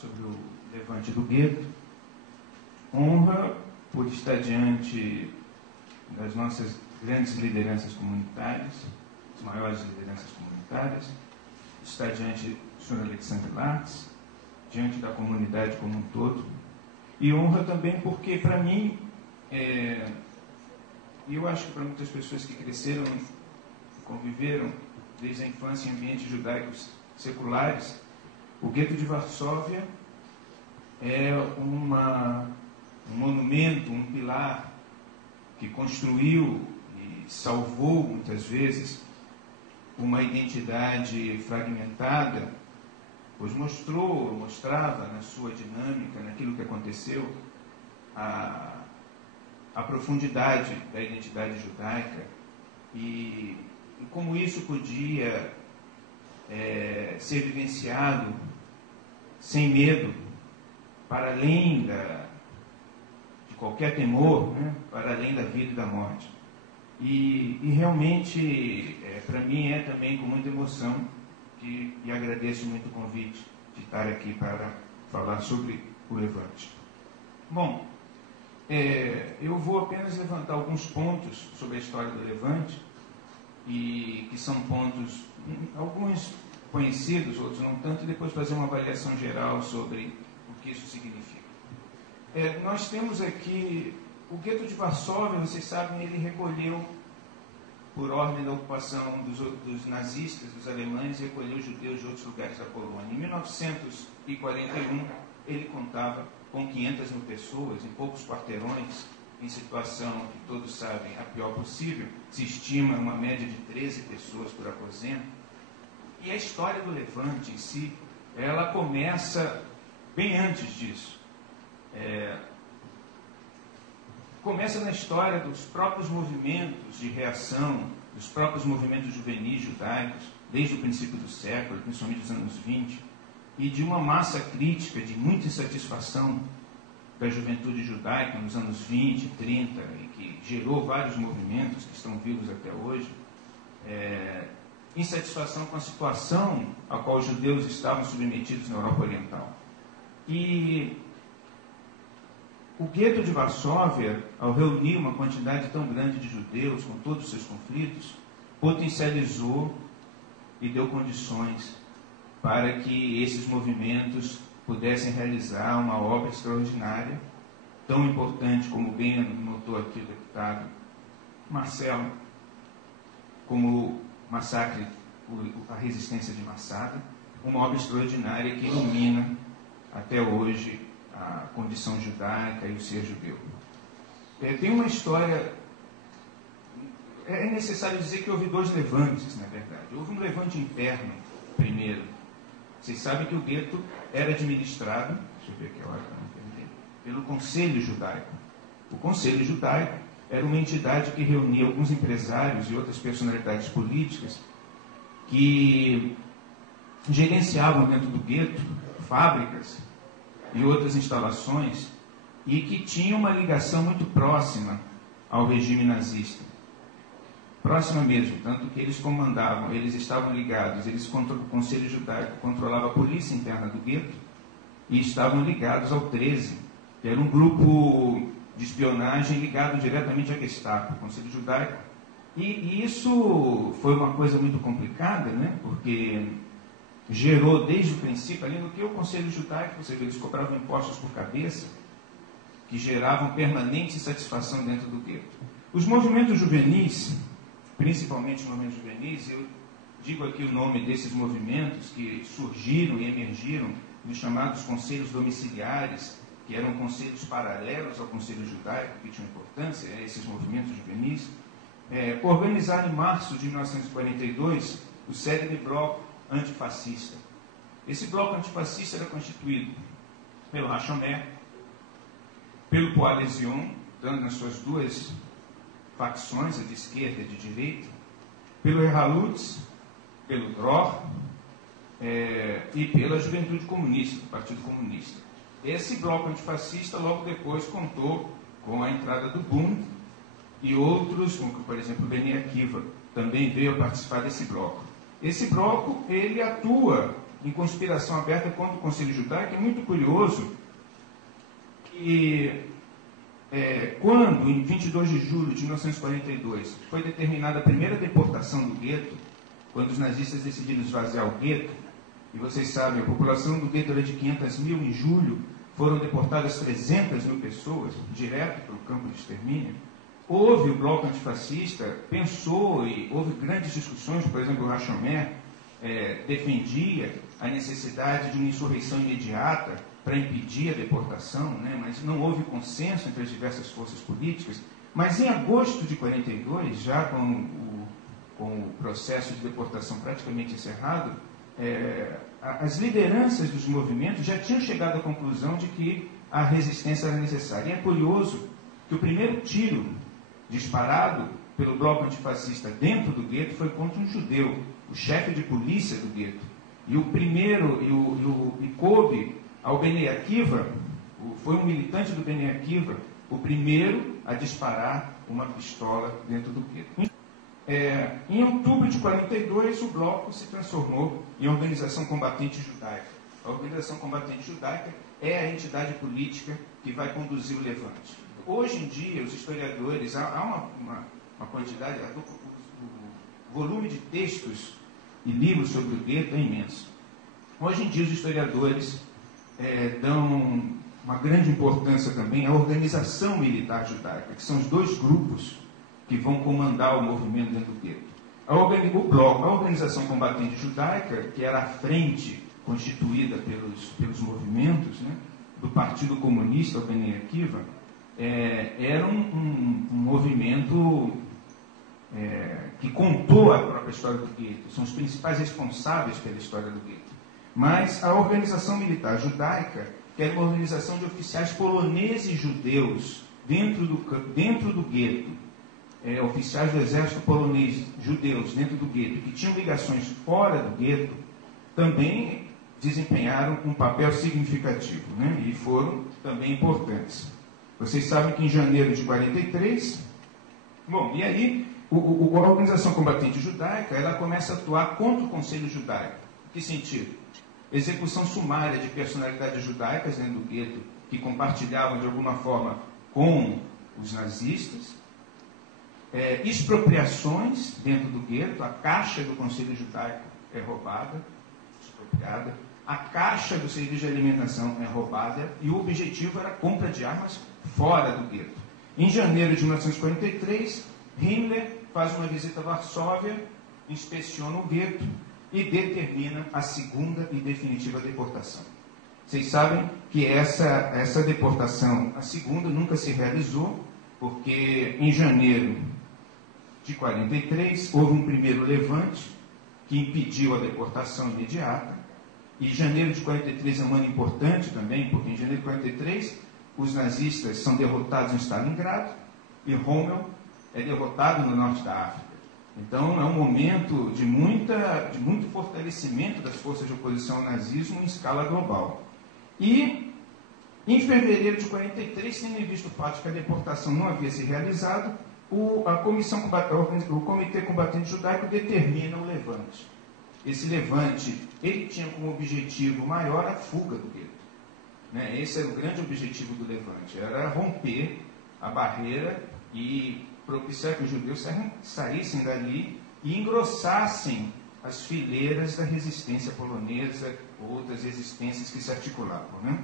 sobre o levante do gueto. Honra por estar diante das nossas grandes lideranças comunitárias, as maiores lideranças comunitárias, estar diante do Sr. Alexandre Latz, diante da comunidade como um todo. E honra também porque, para mim, e eu acho que para muitas pessoas que cresceram, conviveram desde a infância em ambientes judaicos seculares, o gueto de Varsóvia é um monumento, um pilar que construiu e salvou muitas vezes uma identidade fragmentada, pois mostrava na sua dinâmica, naquilo que aconteceu, a profundidade da identidade judaica e como isso podia ser vivenciado sem medo, para além de qualquer temor, né? Para além da vida e da morte. E realmente, para mim, é também com muita emoção e agradeço muito o convite de estar aqui para falar sobre o Levante. Bom, eu vou apenas levantar alguns pontos sobre a história do Levante, e que são pontos, alguns conhecidos, outros não tanto, e depois fazer uma avaliação geral sobre o que isso significa. Nós temos aqui o gueto de Varsóvia, vocês sabem, ele recolheu, por ordem da ocupação dos nazistas, dos alemães, recolheu judeus de outros lugares da Polônia. Em 1941, ele contava com 500 mil pessoas, em poucos quarteirões, em situação que todos sabem a pior possível. Se estima uma média de 13 pessoas por aposento. E a história do Levante em si, ela começa bem antes disso. Começa na história dos próprios movimentos de reação, dos próprios movimentos juvenis judaicos, desde o princípio do século, principalmente dos anos 20, e de uma massa crítica, de muita insatisfação da juventude judaica nos anos 20, 30, e que gerou vários movimentos que estão vivos até hoje, insatisfação com a situação a qual os judeus estavam submetidos na Europa Oriental. E o gueto de Varsóvia, ao reunir uma quantidade tão grande de judeus, com todos os seus conflitos, potencializou e deu condições para que esses movimentos pudessem realizar uma obra extraordinária, tão importante, como bem notou aqui o deputado Marcelo, como o massacre, a resistência de Massada, uma obra extraordinária que ilumina até hoje a condição judaica e o ser judeu. Tem uma história. É necessário dizer que houve dois levantes, na verdade. Houve um levante interno, primeiro. Vocês sabem que o gueto era administrado, deixa eu ver aqui a hora para não perder, pelo Conselho Judaico. O Conselho Judaico era uma entidade que reunia alguns empresários e outras personalidades políticas que gerenciavam dentro do gueto fábricas e outras instalações, e que tinham uma ligação muito próxima ao regime nazista. Próxima mesmo, tanto que eles comandavam, eles estavam ligados, o Conselho Judaico controlava a polícia interna do gueto, e estavam ligados ao 13, que era um grupo de espionagem ligado diretamente à Gestapo, o Conselho Judaico. E isso foi uma coisa muito complicada, né? Porque gerou desde o princípio, além do que o Conselho Judaico, você vê, eles cobravam impostos por cabeça, que geravam permanente insatisfação dentro do gueto. Os movimentos juvenis, principalmente os movimentos juvenis, eu digo aqui o nome desses movimentos que surgiram e emergiram nos chamados conselhos domiciliares, que eram conselhos paralelos ao Conselho Judaico, que tinham importância, esses movimentos juvenis, organizaram em março de 1942 o célebre bloco antifascista. Esse bloco antifascista era constituído pelo Rachomé, pelo Poale Zion, dando nas suas duas facções, a de esquerda e a de direita, pelo Erhalutz, pelo Dror e pela Juventude Comunista, do Partido Comunista. Esse bloco antifascista logo depois contou com a entrada do Bund e outros, como por exemplo o Bnei Akiva, também veio a participar desse bloco. Esse bloco, ele atua em conspiração aberta contra o Conselho Judaico. É muito curioso que quando, em 22 de julho de 1942, foi determinada a primeira deportação do gueto, quando os nazistas decidiram esvaziar o gueto, e vocês sabem, a população do gueto era de 500 mil, em julho foram deportadas 300 mil pessoas, direto para o campo de extermínio. Houve o bloco antifascista, pensou e houve grandes discussões, por exemplo, o Rachomer defendia a necessidade de uma insurreição imediata para impedir a deportação, né? Mas não houve consenso entre as diversas forças políticas. Mas em agosto de 42, já com o processo de deportação praticamente encerrado, as lideranças dos movimentos já tinham chegado à conclusão de que a resistência era necessária. E é curioso que o primeiro tiro disparado pelo bloco antifascista dentro do gueto foi contra um judeu, o chefe de polícia do gueto. E o primeiro, e coube ao Bnei Akiva, foi um militante do Bnei Akiva, o primeiro a disparar uma pistola dentro do gueto. Em outubro de 42, o bloco se transformou em Organização Combatente Judaica. A Organização Combatente Judaica é a entidade política que vai conduzir o levante. Hoje em dia, os historiadores, há uma quantidade, o volume de textos e livros sobre o gueto é imenso. Hoje em dia, os historiadores dão uma grande importância também à organização militar judaica, que são os dois grupos que vão comandar o movimento dentro do gueto. A Organização Combatente Judaica, que era a frente constituída pelos movimentos, né, do Partido Comunista, o Bnei Akiva, era um movimento que contou a própria história do gueto, são os principais responsáveis pela história do gueto. Mas a Organização Militar Judaica, que era uma organização de oficiais poloneses e judeus dentro do gueto, oficiais do exército polonês judeus dentro do gueto, que tinham ligações fora do gueto, também desempenharam um papel significativo, né? E foram também importantes. Vocês sabem que em janeiro de 43, e aí a Organização Combatente Judaica ela começa a atuar contra o Conselho Judaico. Em que sentido? Execução sumária de personalidades judaicas dentro do gueto que compartilhavam de alguma forma com os nazistas, expropriações dentro do gueto, a caixa do Conselho Judaico é roubada, expropriada, a caixa do serviço de alimentação é roubada e o objetivo era a compra de armas fora do gueto. Em janeiro de 1943, Himmler faz uma visita a Varsóvia, inspeciona o gueto e determina a segunda e definitiva deportação. Vocês sabem que essa deportação, a segunda, nunca se realizou, porque em janeiro de 43 houve um primeiro levante que impediu a deportação imediata. E janeiro de 43 é um ano importante também, porque em janeiro de 43 os nazistas são derrotados em Stalingrado e Rommel é derrotado no norte da África. Então é um momento de muito fortalecimento das forças de oposição ao nazismo em escala global. E em fevereiro de 43, tendo em vista o fato de que a deportação não havia se realizado, o Comitê Combatente Judaico determina o levante. Esse levante, ele tinha como objetivo maior a fuga do gueto. Né? Esse era o grande objetivo do levante, era romper a barreira e propiciar que os judeus saíssem dali e engrossassem as fileiras da resistência polonesa ou outras resistências que se articulavam. Né?